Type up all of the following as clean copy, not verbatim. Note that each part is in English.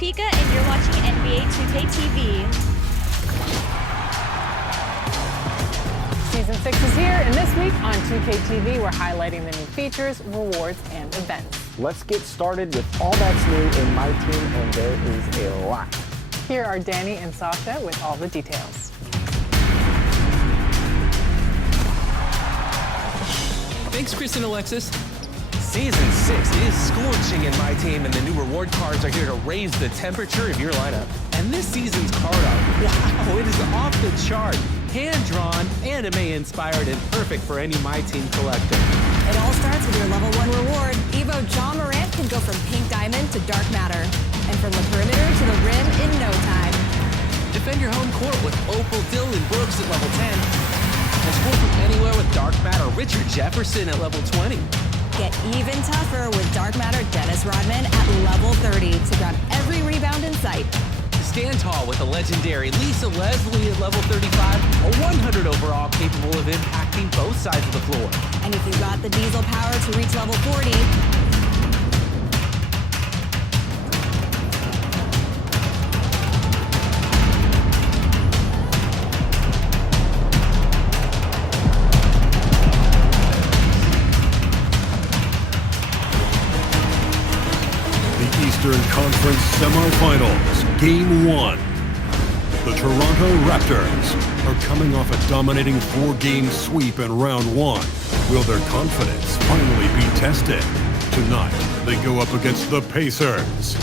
Pika, and you're watching NBA 2K TV. Season 6 is here, and this week on 2K TV, we're highlighting the new features, rewards, and events. Let's get started with all that's new in my team, and there is a lot. Here are Danny and Sasha with all the details. Thanks, Chris and Alexis. Season 6 is scorching in my team, and the new reward cards are here to raise the temperature of your lineup. And this season's card art, wow, it is off the chart. Hand-drawn, anime-inspired, and perfect for any My Team collector. It all starts with your level 1 reward. Evo John Morant can go from pink diamond to dark matter, and from the perimeter to the rim in no time. Defend your home court with Opal Dylan Brooks at level 10. And score from anywhere with dark matter Richard Jefferson at level 20. Get even tougher with dark matter Dennis Rodman at level 30 to grab every rebound in sight. Stand tall with the legendary Lisa Leslie at level 35, a 100 overall capable of impacting both sides of the floor. And if you got the diesel power to reach level 40, Eastern Conference Semifinals, Game 1. The Toronto Raptors are coming off a dominating 4-game sweep in Round 1. Will their confidence finally be tested? Tonight, they go up against the Pacers.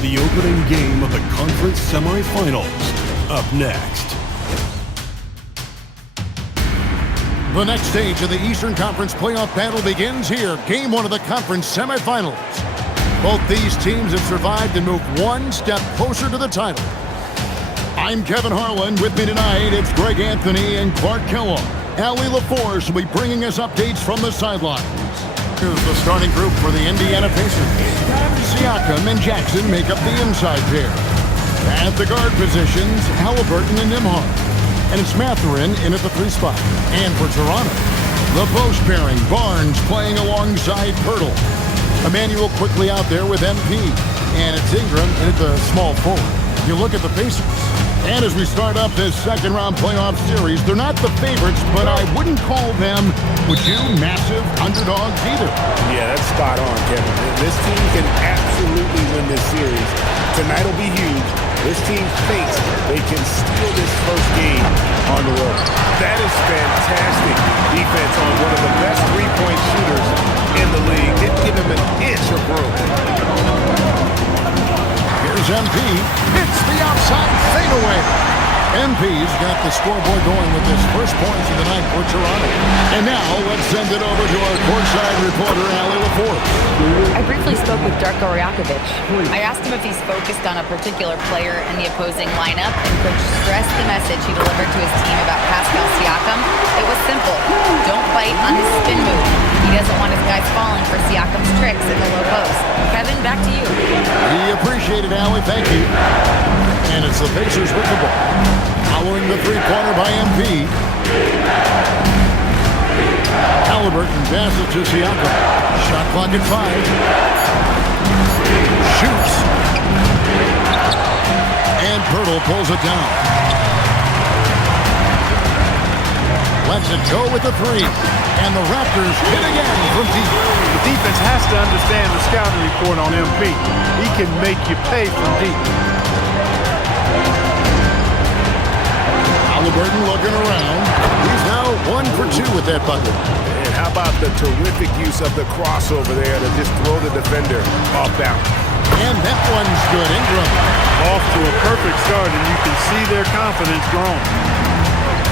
The opening game of the conference semifinals, up next. The next stage of the Eastern Conference playoff battle begins here. Game 1 of the conference semifinals. Both these teams have survived and moved one step closer to the title. I'm Kevin Harlan. With me tonight, it's Greg Anthony and Clark Kellogg. Allie LaForce will be bringing us updates from the sidelines. Here's the starting group for the Indiana Pacers. Siakam and Jackson make up the inside pair. At the guard positions, Halliburton and Nembhard. And it's Mathurin in at the 3 spot. And for Toronto, the post pairing, Barnes playing alongside Pirtle. Emmanuel quickly out there with MP. And it's Ingram in at the small forward. You look at the Pacers. And as we start up this second-round playoff series, they're not the favorites, but I wouldn't call them, would you, massive underdogs either. Yeah, that's spot on, Kevin. This team can absolutely win this series. Tonight will be huge. This team thinks they can steal this first game on the road. That is fantastic defense on one of the best three-point shooters in the league. Didn't give him an inch of room. Here's MP. Hits the outside fadeaway. MP's got the scoreboard going with his first points of the night for Toronto. And now let's send it over to our courtside reporter, Allie LaForce. I briefly spoke with Darko Rajakovic. I asked him if he's focused on a particular player in the opposing lineup, and Coach stressed the message he delivered to his team about Pascal Siakam. It was simple. Don't bite on his spin move. He doesn't want his guys falling for Siakam's tricks in the low post. Kevin, back to you. We appreciate it, Allie. Thank you. And it's the Pacers with the ball. Following the three-pointer by MP. Halliburton passes to Siakam. Shot clock at 5. Shoots. And Pirtle pulls it down. Lets it go with the 3. And the Raptors hit again from deep. The defense has to understand the scouting report on MP. He can make you pay from deep. Halliburton looking around. He's now 1 for 2 with that bucket. And how about the terrific use of the crossover there to just throw the defender off balance. And that one's good. Ingram. Off to a perfect start, and you can see their confidence growing.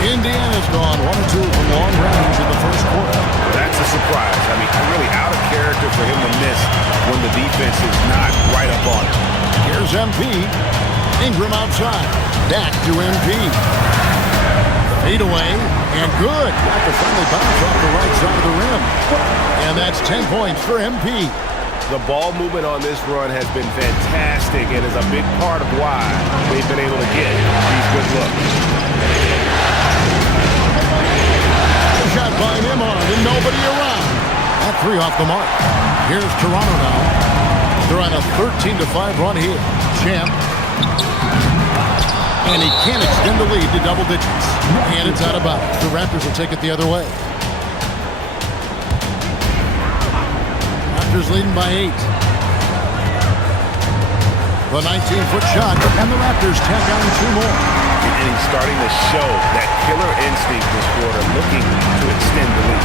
Indiana's gone 1 or 2 from long range in the first quarter. That's a surprise. I mean, really out of character for him to miss when the defense is not right up on him. Here's MP. Ingram outside. Back to MP. Fade away, and good. Got the friendly bounce off the right side of the rim. And that's 10 points for MP. The ball movement on this run has been fantastic and is a big part of why they've been able to get these good looks. Shot by Nembhard and nobody around. That 3 off the mark. Here's Toronto now. They're on a 13-5 run here. Champ. And he can't extend the lead to double digits. And it's out of bounds. The Raptors will take it the other way. Raptors leading by 8. The 19-foot shot, and the Raptors tack on 2 more. And he's starting to show that killer instinct this quarter, looking to extend the lead.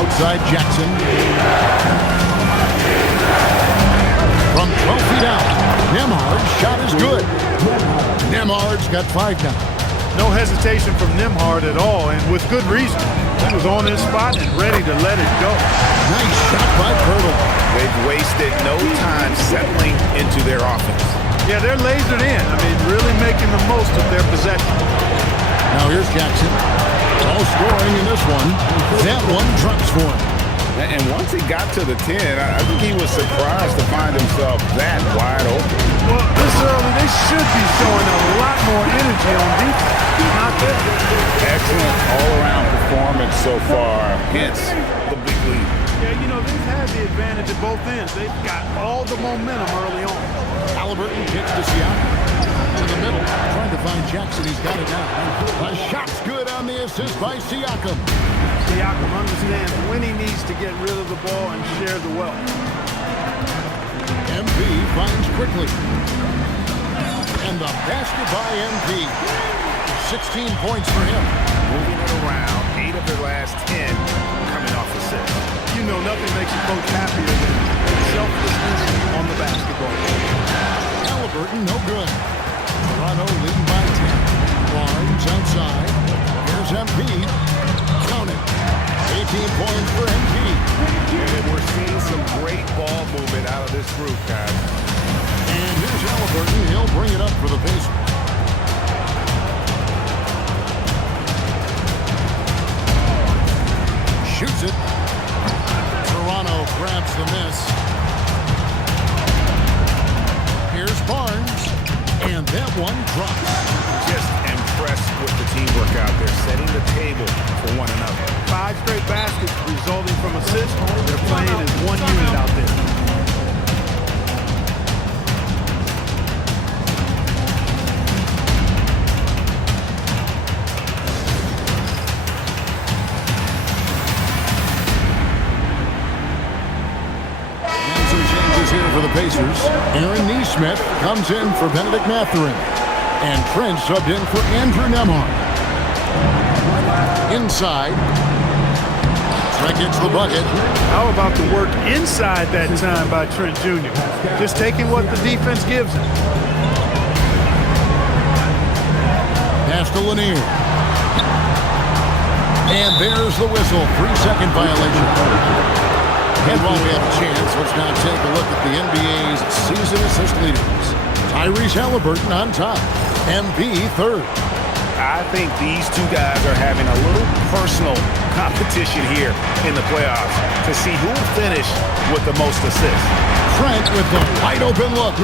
Outside Jackson. From 12 feet out, Nembhard's shot is good. Nembhard's got 5 now. No hesitation from Nembhard at all, and with good reason. He was on his spot and ready to let it go. Nice shot by Pirtle. They've wasted no time settling into their offense. Yeah, they're lasered in. I mean, really making the most of their possession. Now here's Jackson. All scoring in this one. That one drops for him. And once he got to the 10, I think he was surprised to find himself that wide open. Well, this early, they should be showing a lot more energy on defense. Not there. Excellent all-around performance so far, hence the big lead. Yeah, you know, they've had the advantage at both ends. They've got all the momentum early on. Halliburton kicks to Siakam. To the middle, trying to find Jackson. He's got it now. A shot's good on the assist by Siakam. Siakam understands when he needs to get rid of the ball and share the wealth. MP finds quickly. And the basket by MP. 16 points for him. Moving it around, 8 of their last 10 coming off assists. You know nothing makes a coach happier than selflessness on the basketball. Halliburton, no good. Toronto leading by 10. Barnes outside. Here's MP. Count it. 18 points for MP. And we're seeing some great ball movement out of this group, guys. And here's Halliburton. He'll bring it up for the Pacers. Shoots it. Toronto grabs the miss. Here's Barnes. And that one drops. Just impressed with the teamwork out there, setting the table for one another. 5 straight baskets resulting from assists. They're playing as one unit out there. And some changes here for the Pacers. Aaron Nesmith comes in for Benedict Mathurin. And Trent subbed in for Andrew Nembhard. Inside. Trent gets the bucket. How about the work inside that time by Trent Jr.? Just taking what the defense gives him. Pass to Lanier. And there's the whistle. 3-second violation. And while we have a chance, let's now take a look at the NBA's season assist leaders. Tyrese Halliburton on top. MP third. I think these two guys are having a little personal competition here in the playoffs to see who will finish with the most assists. Trent with the wide open look.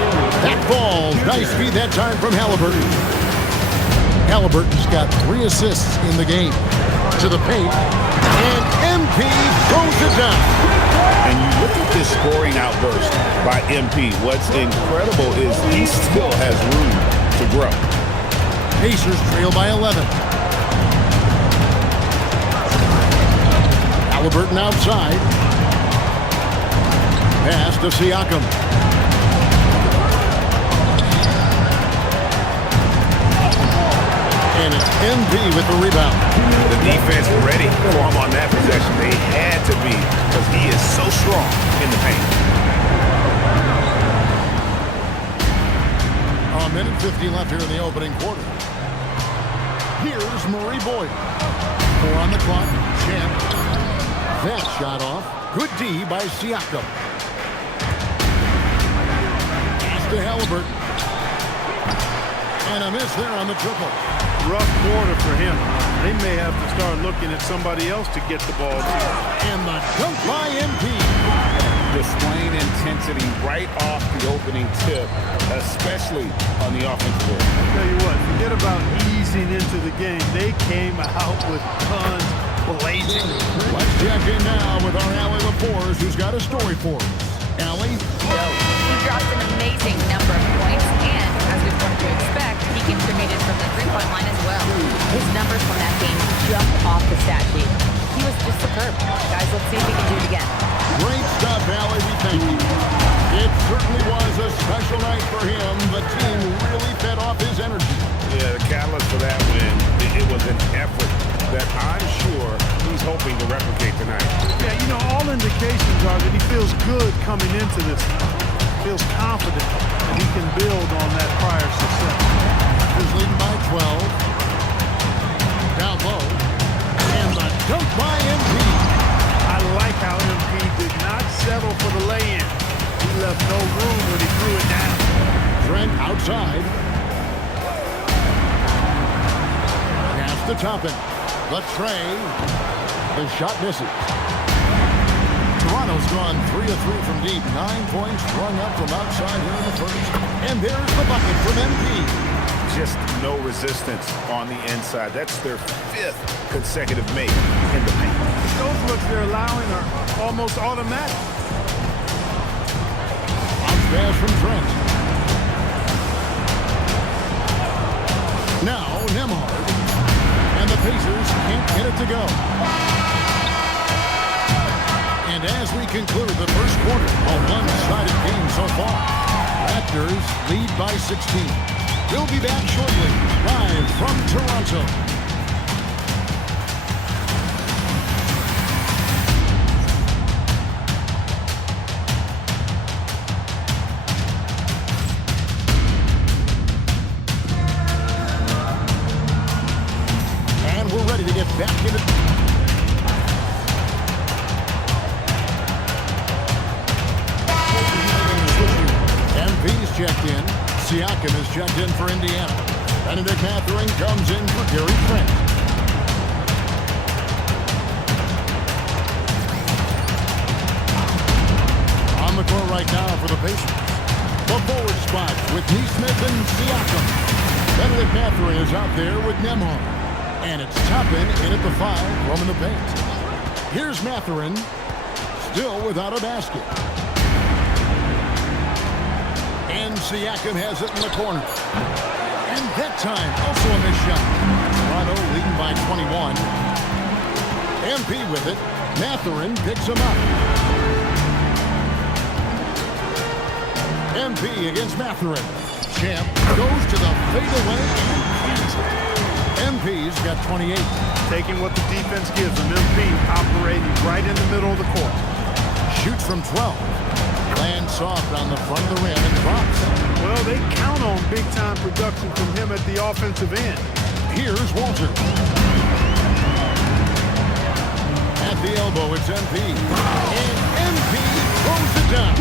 That ball, nice feed that time from Halliburton. Halliburton's got 3 assists in the game. To the paint, and MP throws it down. And you look at this scoring outburst by MP. What's incredible is he still has room to grow. Pacers trail by 11. Halliburton outside. Pass to Siakam. And it's MP with the rebound. The defense ready for him on that possession. They had to be because he is so strong in the paint. A minute 50 left here in the opening quarter. Here's Murray Boyd. 4 on the clock. Champ. That shot off. Good D by Siakam. Pass to Halliburton. And a miss there on the triple. Rough quarter for him. They may have to start looking at somebody else to get the ball to. And the dunk by MP. Displaying intensity right off the opening tip, especially on the offensive end. I'll tell you what, forget about easing into the game. They came out with guns blazing. Let's check in now with our Allie LaForce, who's got a story for us. Allie? jump off the stat sheet. He was just superb. Guys, let's see if he can do it again. Great stuff, Allie. We thank you. It certainly was a special night for him. The team really fed off his energy. Yeah, the catalyst for that win, it was an effort that I'm sure he's hoping to replicate tonight. Yeah, you know, all indications are that he feels good coming into this. Feels confident that he can build on that prior success. He's leading by 12. Down low. And the dunk by MP. I like how MP did not settle for the lay-in. He left no room when he threw it down. Trent outside. Pass to Toppin. The tray. The shot misses. Toronto's gone 3 of 3 from deep. 9 points strung up from outside here in the first. And there's the bucket from MP. Just no resistance on the inside. That's their 5th consecutive make in the paint. Those looks they're allowing are almost automatic. Bounce pass from Trent. Now Nembhard. And the Pacers can't get it to go. And as we conclude the first quarter, a one-sided game so far. Raptors lead by 16. We'll be back shortly, live from Toronto. And we're ready to get back into MP's checked in. Siakam is checked in for Indiana. Benedict Mathurin comes in for Gary Trent. On the court right now for the Pacers. The forward spot with Neesmith and Siakam. Benedict Mathurin is out there with Nembhard. And it's Toppin in at the 5, roaming the paint. Here's Mathurin, still without a basket. And Siakam has it in the corner. And that time, also a missed shot. Toronto leading by 21. MP with it. Mathurin picks him up. MP against Mathurin. Champ goes to the fadeaway and hits it. MP's got 28. Taking what the defense gives him. MP operating right in the middle of the court. Shoots from 12. Lands soft on the front of the rim and drops. Well, they count on big-time production from him at the offensive end. Here's Walter. At the elbow, it's MP. And MP throws it down.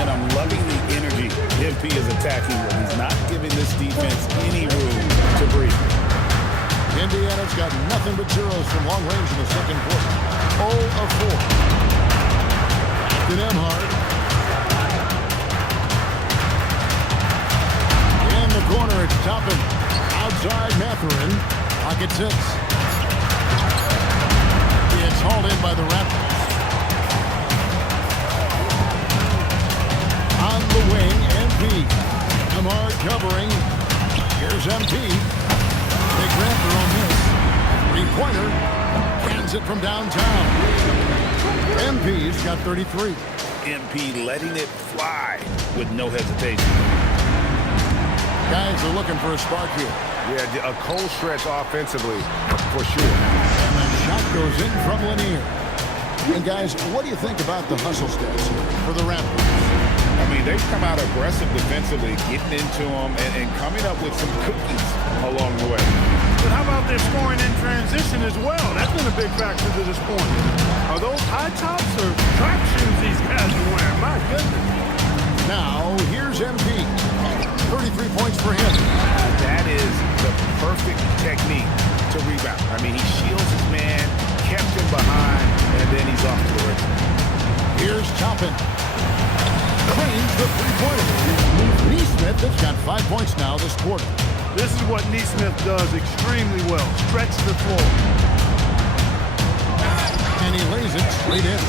And I'm loving the energy MP is attacking with. He's not giving this defense any room to breathe. Indiana's got nothing but zeros from long range in the second quarter. 0 of 4. To Nembhard. In the corner, it's Toppin. Outside Mathurin. Pocket 6. It's hauled in by the Raptors. On the wing, MP. Nembhard covering. Here's MP. Big Raptor on this. Three-pointer. Cans it from downtown. MP's got 33. MP letting it fly with no hesitation. Guys are looking for a spark here. Yeah, a cold stretch offensively, for sure. And the shot goes in from Lanier. And guys, what do you think about the hustle stats here for the Raptors? I mean, they've come out aggressive defensively, getting into them and coming up with some cookies along the way. But how about their scoring in transition as well? That's been a big factor to this point. Are those high tops or track shoes these guys are wearing? My goodness. Now, here's MP. 33 points for him. That is the perfect technique to rebound. I mean, he shields his man, kept him behind, and then he's off to the races. Here's Toppin. Cranes the three-pointer. Neesmith has got 5 points now this quarter. This is what Neesmith does extremely well. Stretch the floor. And he lays it straight in.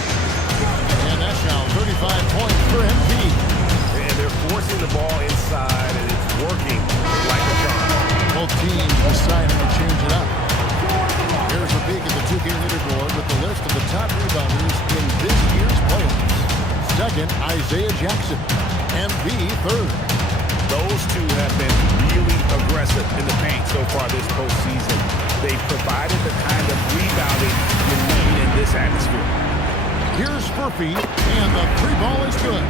And that's now 35 points for MP. And they're forcing the ball inside, and it's working like a charm. Both teams deciding to change it up. peek at the 2K leaderboard with the list of the top rebounders in this year's playoffs. Second, Isaiah Jackson. MP third. Those two have been really aggressive in the paint so far this postseason. They've provided the kind of rebounding you need in this atmosphere. Here's Furphy, and the three ball is good.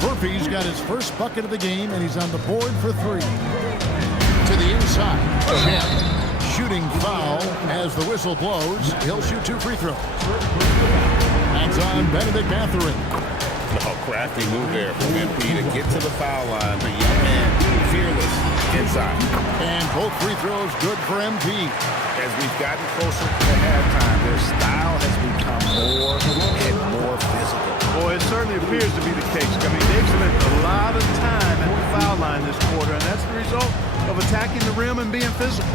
Furphy's got his first bucket of the game, and he's on the board for three. To the inside. Again, shooting foul as the whistle blows. He'll shoot 2 free throws. That's on Benedict Mathurin. Oh, crafty move there from MP to get to the foul line. The young man, fearless inside. And both free throws good for MP. As we've gotten closer to halftime, their style has become more and more physical. Boy, it certainly appears to be the case. I mean, they've spent a lot of time at the foul line this quarter, and that's the result of attacking the rim and being physical.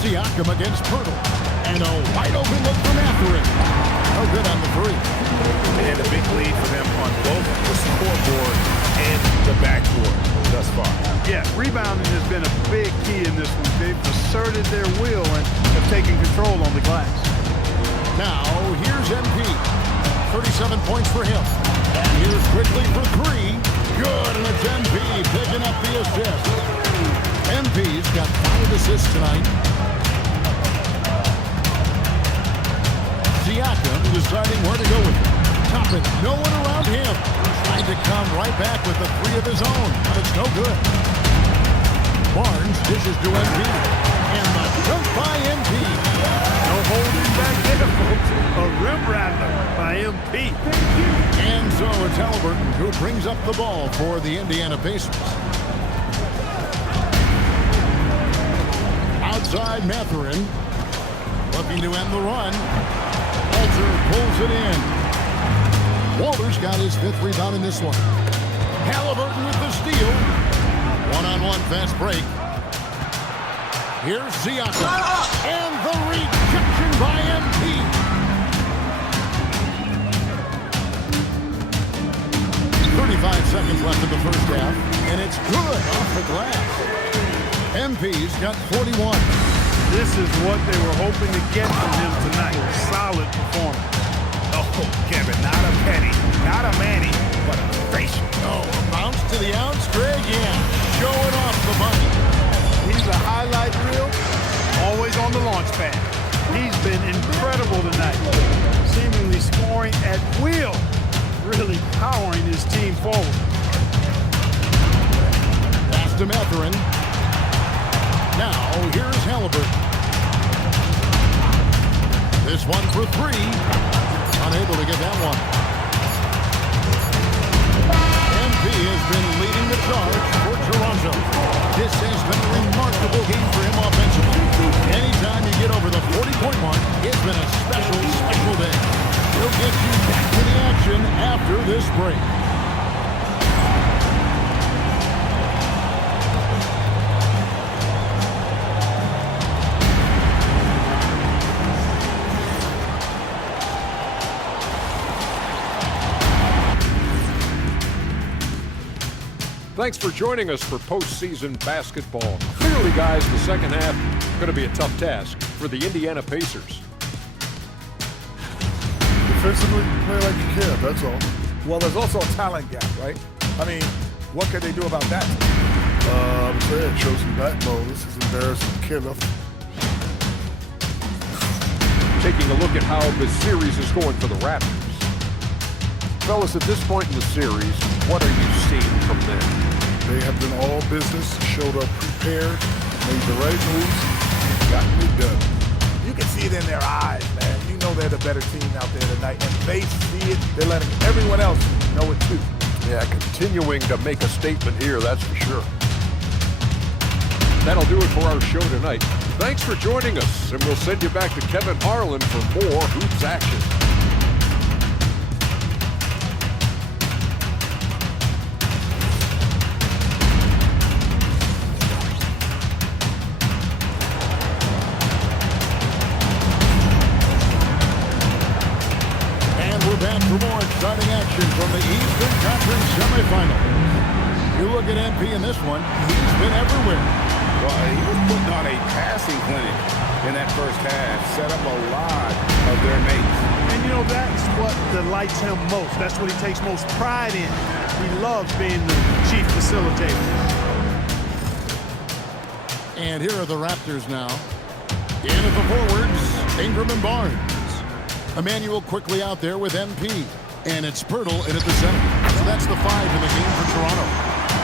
Siakam against Pirtle. And a wide open look for Mathurin. No good on the three. And a big lead for them on both the scoreboard and the backboard thus far. Yeah, rebounding has been a big key in this one. They've asserted their will and have taken control on the glass. Now, here's MP. 37 points for him. And here's quickly for three. Good, and it's MP picking up the assist. MP's got 5 assists tonight. Siakam deciding where to go with it. Toppin, no one around him. Trying to come right back with the three of his own, but it's no good. Barnes dishes to MP. And the dunk by MP. No holding back there, folks. A rim rattler by MP. And so it's Halliburton who brings up the ball for the Indiana Pacers. Outside Mathurin. Looking to end the run. Walter pulls it in. Walter's got his 5th rebound in this one. Halliburton with the steal. One-on-one fast break. Here's Siakam. And the rejection by MP. Seconds left in the first half, and it's good off the glass. MP's got 41. This is what they were hoping to get from him tonight. Solid performance. Oh, Kevin, not a penny, not a Manny, but a facial. Oh, bounce to the outs, Greg, yeah. Showing off the money. He's a highlight reel, always on the launch pad. He's been incredible tonight, seemingly scoring at will. Really powering his team forward. Pass to Mathurin. Now, here's Halliburton. This one for three. Unable to get that one. MP has been leading the charge for Toronto. This has been a remarkable game for him offensively. Anytime you get over the 40-point mark, it's been a special day. We'll get you back to the action after this break. Thanks for joining us for postseason basketball. Clearly, guys, the second half is going to be a tough task for the Indiana Pacers. Defensively, play like you care, that's all. Well, there's also a talent gap, right? I mean, what can they do about that? I would say it shows some backbone. This is embarrassing killer. Taking a look at how the series is going for the Raptors. Fellas, at this point in the series, what are you seeing from them? They have been all business, showed up prepared, made the right moves, gotten it done. You can see it in their eyes, man. You know they're the better team out there tonight, and they see it. They're letting everyone else know it too. Yeah, continuing to make a statement here, that's for sure. That'll do it for our show tonight. Thanks for joining us, and we'll send you back to Kevin Harlan for more Hoops action. Back for more exciting action from the Eastern Conference semifinals. You look at MP in this one, he's been everywhere. Well, he was putting on a passing clinic in that first half, set up a lot of their mates. And, you know, that's what delights him most. That's what he takes most pride in. He loves being the chief facilitator. And here are the Raptors now. In at the forwards, Ingram and Barnes. Emmanuel quickly out there with MP. And it's Pirtle in at the center. So that's the 5 in the game for Toronto.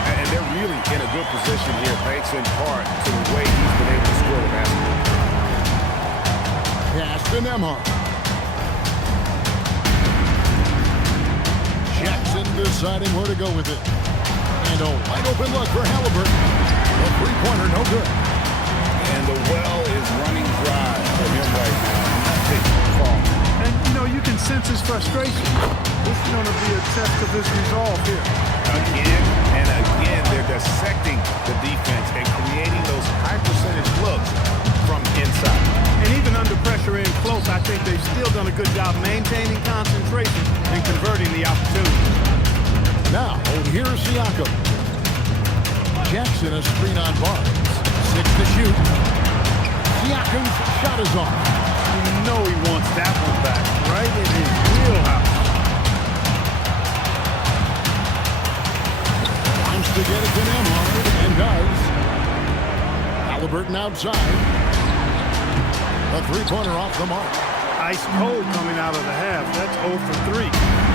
And they're really in a good position here, thanks in part to the way he's been able to score the basketball. Pass to Nembhard. Jackson deciding where to go with it. And a wide open look for Halliburton. A three-pointer, no good. And the well is running dry for him right now. Nothing fall. And, you know, you can sense his frustration. This is going to be a test of his resolve here. Again and again, they're dissecting the defense and creating those high-percentage looks from inside. And even under pressure in close, I think they've still done a good job maintaining concentration and converting the opportunity. Now, here's Siakam. Jackson a screen on Barnes. 6 to shoot. Siakam's shot is off. You know he wants that one back, right in his wheelhouse. Wants to get it to Nembhard, and does. Halliburton outside. A three-pointer off the mark. Ice cold coming out of the half. That's 0 for 3.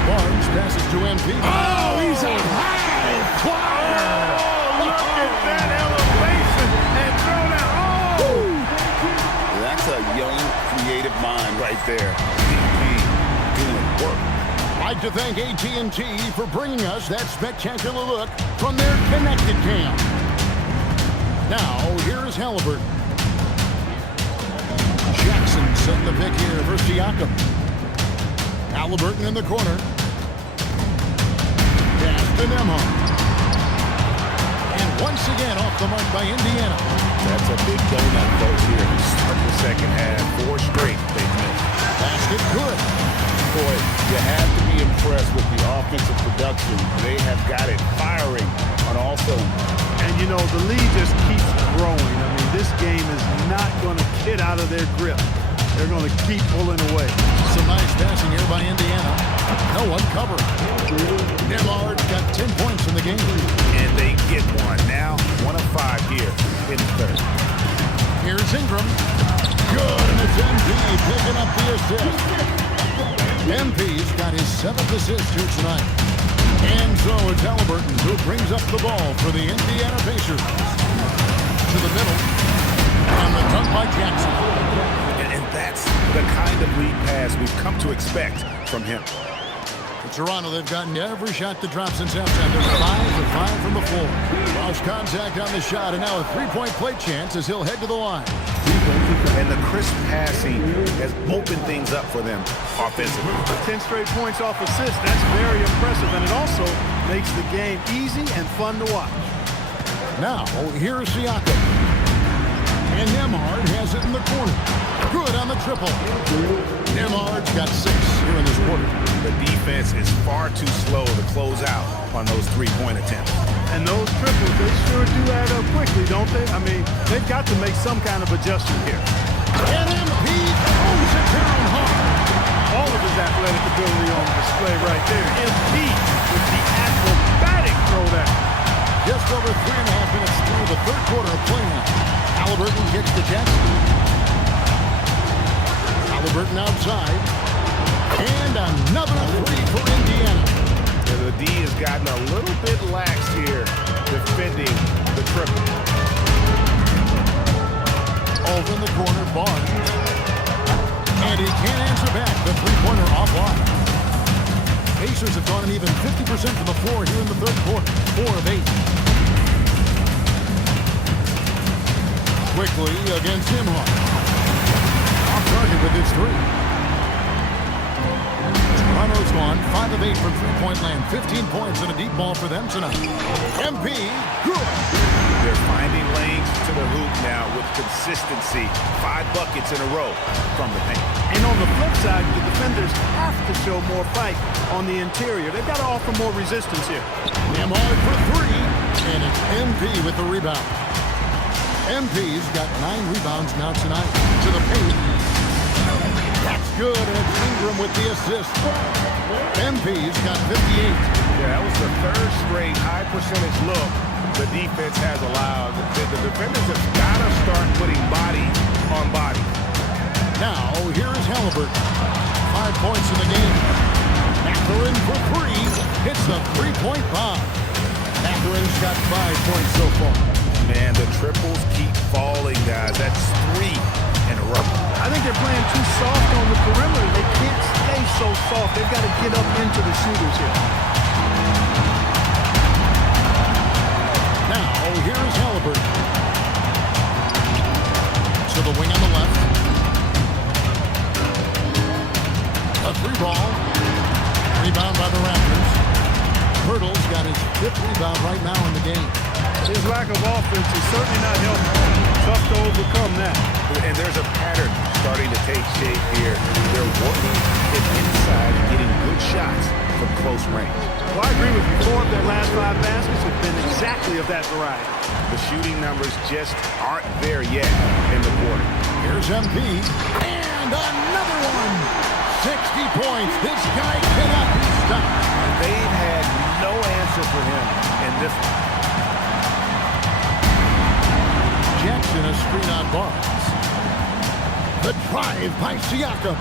Barnes passes to MP. Oh, he's a high flyer! Oh, look at that elevation and throw that. Oh! That's a young, creative mind right there. DP doing work. I'd like to thank AT&T for bringing us that spectacular look from their connected cam. Now, here's Halliburton. Jackson setting the pick here for Siakam. Halliburton in the corner. Pass to Nembhard. And once again off the mark by Indiana. That's a big donut close here to start the second half. 4 straight they've missed. Basket good. Boy, you have to be impressed with the offensive production. They have got it firing on all cylinders. And, you know, the lead just keeps growing. I mean, this game is not going to get out of their grip. They're going to keep pulling away. Some nice passing here by Indiana. No one covering. Nembhard got 10 points in the game. And they get one. Now 1 of 5 here in the third. Here's Ingram. Good, and it's MP picking up the assist. MP's got his 7th assist here tonight. And so it's Halliburton who brings up the ball for the Indiana Pacers. To the middle. On the dunk by Jackson. And that's the kind of lead pass we've come to expect from him. For Toronto, they've gotten every shot that dropped since halftime. They're 5 of 5 from the floor. Lost contact on the shot, and now a three-point play chance as he'll head to the line. And the crisp passing has opened things up for them offensively. 10 straight points off assists. That's very impressive, and it also makes the game easy and fun to watch. Now, here's Siakam. And Nembhard has it in the corner. Good on the triple. Nembhard's got 6 here in this quarter. The defense is far too slow to close out on those three-point attempts. And those triples, they sure do add up quickly, don't they? I mean, they've got to make some kind of adjustment here. And MP throws it down hard. All of his athletic ability on display right there. MP with the acrobatic throwdown. Just over 3.5 minutes through the third quarter of play now. Halliburton kicks to Jackson. Halliburton outside. And another 3 for Indiana. Yeah, the D has gotten a little bit lax here defending the triple. Over in the corner, Barnes. And he can't answer back. The three-pointer offline. Pacers have gone an even 50% from the floor here in the third quarter. 4 of 8. Quickly against Nembhard. Off target with his 3. Toronto's gone 5 of 8 from three-point land. 15 points and a deep ball for them tonight. MP, good. They're finding lanes to the hoop now with consistency. 5 buckets in a row from the paint. And on the flip side, the defenders have to show more fight on the interior. They've got to offer more resistance here. Nembhard for 3, and it's MP with the rebound. MP's got 9 rebounds now tonight. To the paint. That's good, and it's Ingram with the assist. MP's got 58. Yeah, that was the third straight high percentage look the defense has allowed. The defenders have got to start putting body on body. Now, here's Halliburton. 5 points in the game. Mathurin for 3. Hits the three-point bomb. Mathurin's got 5 points so far. Man, the triples keep falling, guys. That's 3 in a row. I think they're playing too soft on the perimeter. They can't stay so soft. They've got to get up into the shooters here. Now, here's Halliburton. To the wing on the left. A 3 ball. Rebound by the Raptors. Hurdle's got his 5th rebound right now in the game. His lack of offense is certainly not helping. Tough to overcome that. And there's a pattern starting to take shape here. They're working it inside and getting good shots from close range. Well, I agree with you. 4 of their last 5 baskets have been exactly of that variety. The shooting numbers just aren't there yet in the quarter. Here's MP. And another one. 60 points. This guy cannot be stopped. They've had no answer for him in this one. Jackson a screen on Barnes. The drive by Siakam.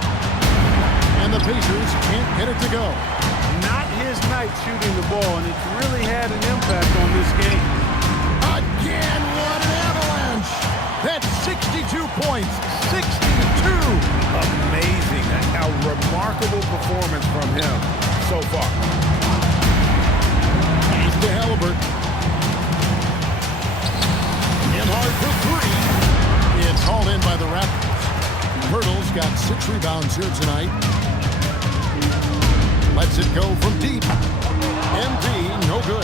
And the Pacers can't get it to go. Not his night shooting the ball, and it's really had an impact on this game. Again, what an avalanche. That's 62 points. 62. Amazing. A remarkable performance from him so far. He's to Halliburton. Hard for 3. It's hauled in by the Raptors. Hurdle's got 6 rebounds here tonight. Lets it go from deep. MP, no good.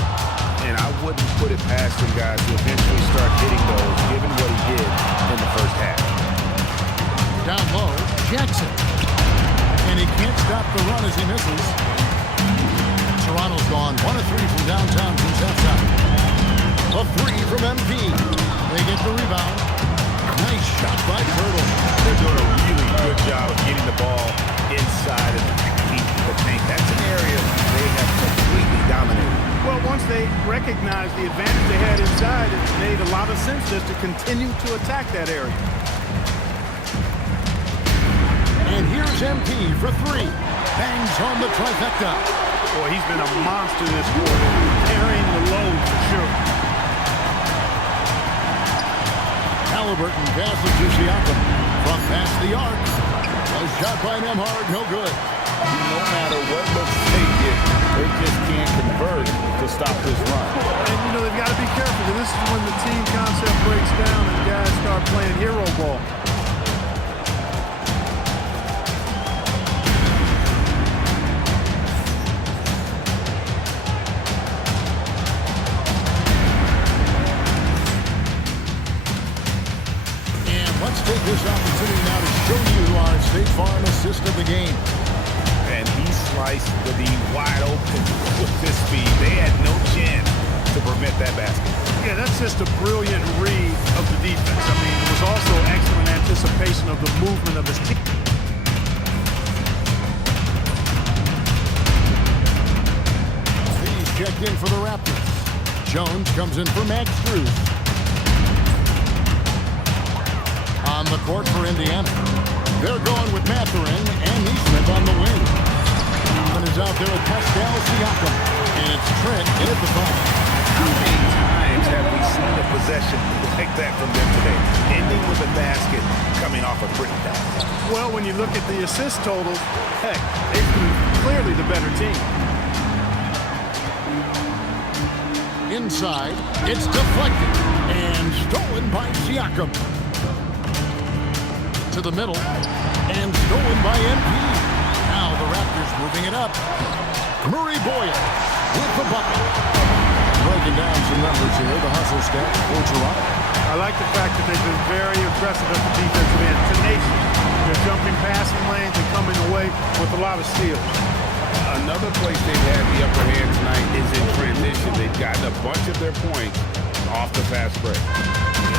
And I wouldn't put it past him, guys, to eventually start hitting those, given what he did in the first half. Down low, Jackson. And he can't stop the run as he misses. Toronto's gone 1 of 3 from downtown since halftime. A 3 from MP. They get the rebound. Nice shot by Turtle. They're doing a really good job of getting the ball inside and keep the paint. That's an area they have completely dominated. Well, once they recognized the advantage they had inside, it made a lot of sense just to continue to attack that area. And here's MP for 3. Bangs home the trifecta. Boy, he's been a monster this quarter, carrying the load for sure. Halliburton passes to Siakam from past the arc. A shot by Nembhard, no good. No matter what looks they get, they just can't convert to stop this run. And, you know, they've got to be careful, because this is when the team concept breaks down and guys start playing hero ball. Let's take this opportunity now to show you our State Farm assist of the game. And he sliced the D wide open with this speed. They had no chance to prevent that basket. Yeah, that's just a brilliant read of the defense. I mean, it was also excellent anticipation of the movement of his team. He's checked in for the Raptors. Jones comes in for Max Strus. On the court for Indiana. They're going with Mathurin and Neesmith on the wing. And is out there with Pascal Siakam. And it's Trent in at the ball. How many times have we seen a possession like that from them today? Ending with a basket coming off a pretty pass. Well, when you look at the assist totals, heck, they've been clearly the better team. Inside, it's deflected and stolen by Siakam. To the middle, and stolen by MP. Now the Raptors moving it up. Murray Boyle with the bucket. Breaking down some numbers here, the hustle step for Toronto. I like the fact that they've been very aggressive at the defensive end. Tenacious. They're jumping passing lanes and coming away with a lot of steals. Another place they've had the upper hand tonight is in transition. They've gotten a bunch of their points off the fast break.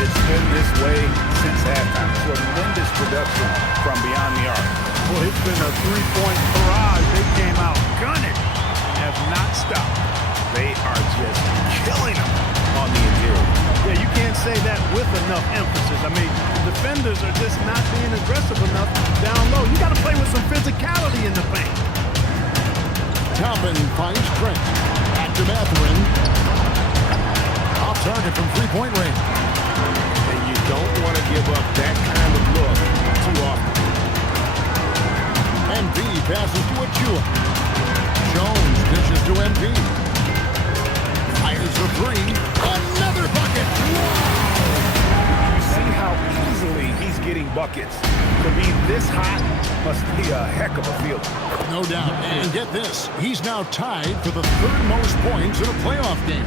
It's been this way since halftime. Tremendous production from beyond the arc. Well, it's been a three-point barrage. They came out gunning and have not stopped. They are just killing them on the interior. Yeah, you can't say that with enough emphasis. I mean, defenders are just not being aggressive enough down low. You got to play with some physicality in the paint. Toppin finds Trent. Back to Mathurin. Off target from three-point range. And you don't want to give up that kind of look too often. MP passes to Achua. Jones pitches to MP. Fires the three. Another bucket. You see how easily he's getting buckets. To be this hot must be a heck of a feeling. No doubt. And get this, he's now tied for the third most points in a playoff game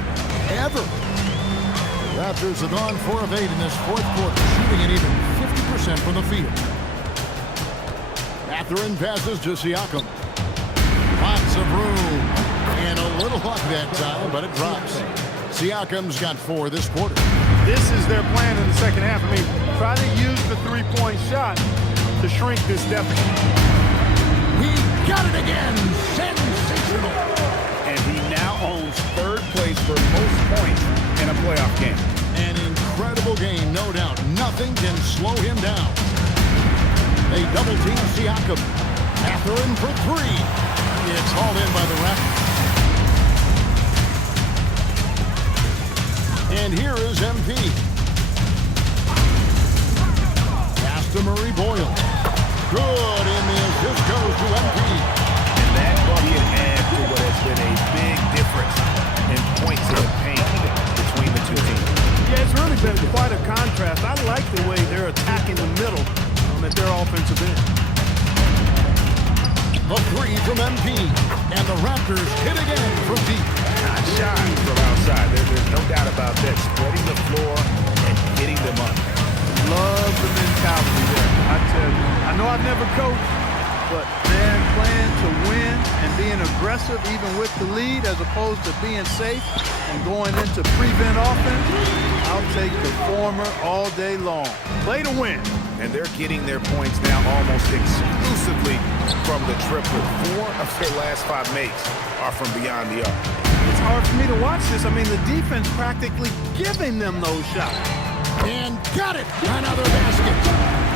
ever. The Raptors have gone 4 of 8 in this fourth quarter, shooting an even 50% from the field. Mathurin passes to Siakam. Lots of room. And a little luck that time, but it drops. Siakam's got 4 this quarter. This is their plan in the second half. I mean, try to use the three-point shot to shrink this deficit. He got it again. Sensational. And he now owns third place for most points in a playoff game. An incredible game, no doubt. Nothing can slow him down. They double-team Siakam. Mathurin for 3. It's hauled in by the Raptors. And here is MP. Pass to Murray Boyle. Good, and the assist goes to MP. And that bucket adds to what has been a big difference in points in the paint between the two teams. Yeah, it's really been quite a contrast. I like the way they're attacking the middle at their offensive end. A 3 from MP. And the Raptors hit again from deep. Not shy from outside. There's no doubt about that. Spreading the floor and hitting them up. Love the mentality there. I tell you, I know I've never coached, but man, playing to win and being aggressive even with the lead as opposed to being safe and going into prevent offense, I'll take the former all day long. Play to win. And they're getting their points now almost exclusively from the triple. 4 of their last 5 makes are from beyond the arc. It's hard for me to watch this. I mean, the defense practically giving them those shots. And got it! Another basket.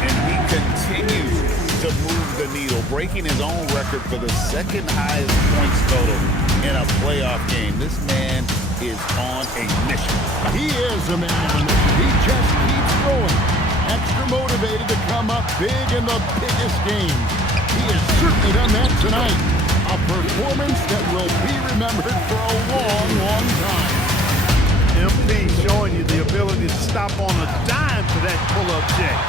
And he continues to move the needle, breaking his own record for the second highest points total in a playoff game. This man is on a mission. He is a man on a mission. He just keeps going. Extra motivated to come up big in the biggest game. He has certainly done that tonight. A performance that will be remembered for a long, long time. MP showing you the ability to stop on a dime for that pull-up check.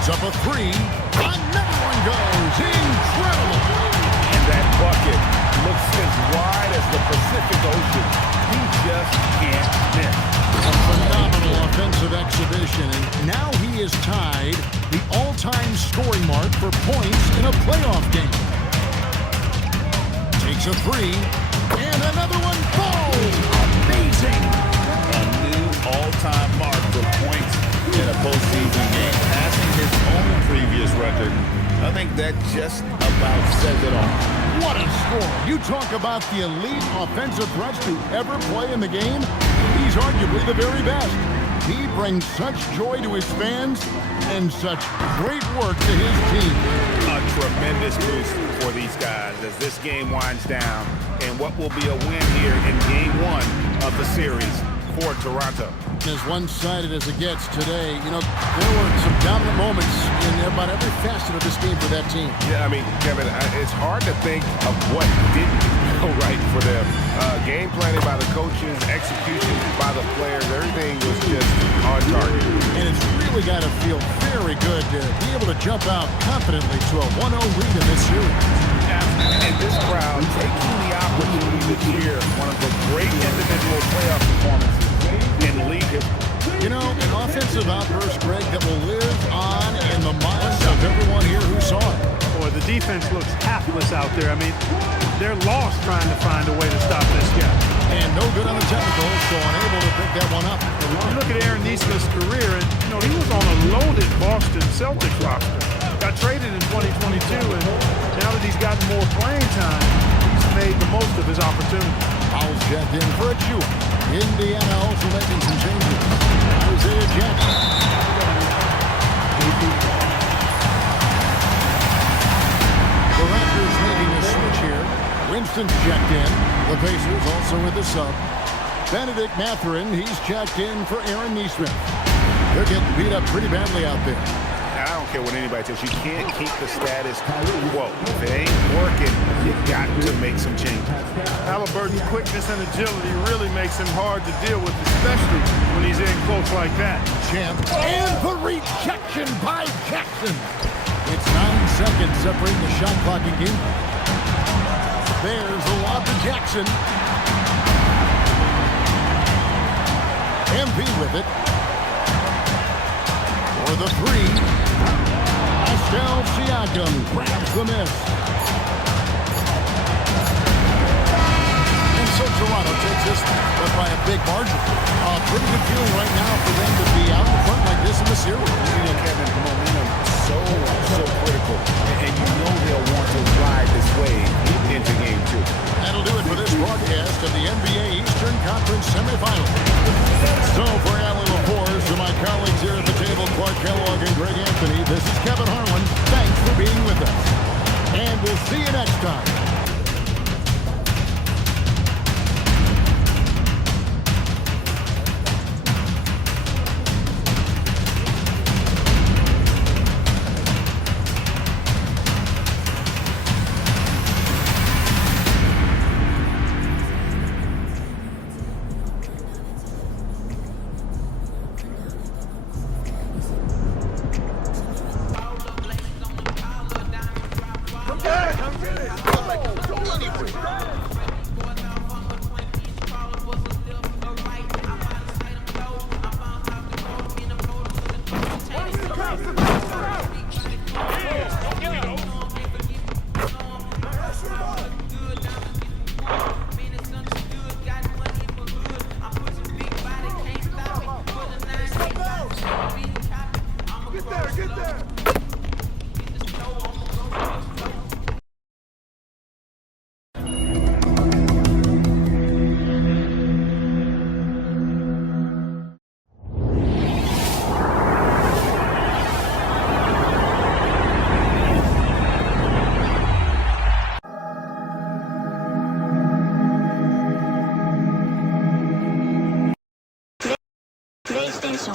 It's up a 3. Another one goes. Incredible. And that bucket looks as wide as the Pacific Ocean. He just can't miss. A phenomenal offensive exhibition, and now he is tied the all-time scoring mark for points in a playoff game. Takes a 3, and another one falls. Amazing. A new all-time mark for points in a postseason game, passing his own previous record. I think that just about says it all. What a score. You talk about the elite offensive threats to ever play in the game. He's arguably the very best. He brings such joy to his fans and such great work to his team. A tremendous boost for these guys as this game winds down and what will be a win here in Game 1 of the series for Toronto. As one-sided as it gets today, you know, there were some dominant moments in about every facet of this game for that team. Yeah, I mean, Kevin, it's hard to think of what didn't go right for them. Game planning by the coaches, execution by the players, everything was just on target. And it's really got to feel very good to be able to jump out confidently to a 1-0 lead in this series. And this crowd taking the opportunity to cheer one of the great individual playoff performances in league history. You know, an offensive outburst, Greg, that will live on in the minds of everyone here who saw it. Boy, the defense looks hapless out there. I mean, they're lost trying to find a way to stop this guy. And no good on the technical, so unable to pick that one up. You look at Aaron Nesmith's career, and he was on a loaded Boston Celtics roster. Got traded in 2022, and now that he's gotten more playing time, he's made the most of his opportunity. Fouls checked in for a chew. Indiana also making some changes. Isaiah Jackson. The Raptors making a switch here. Winston's checked in. The Pacers also with the sub. Benedict Mathurin, he's checked in for Aaron Nesmith. They're getting beat up pretty badly out there. I don't care what anybody says. You can't keep the status quo. If it ain't working, you got to make some changes. Halliburton's quickness and agility really makes him hard to deal with, especially when he's in close like that. Champ. And the rejection by Jackson. It's 9 seconds separating the shot clock in game. There's a lob to Jackson. MP with it. For the three. Pascal Siakam grabs the miss. And so Toronto takes this by a big margin. Pretty good feeling right now for them to be out in front like this in the series. Kevin, momentum so critical. And you know they'll want to ride this wave into game 2. That'll do it for this broadcast of the NBA Eastern Conference semifinals. So for Alan LaForce, to my colleagues here at the table, Clark Kellogg and Greg Anthony, this is Kevin Harlan. Thanks for being with us. And we'll see you next time. PlayStation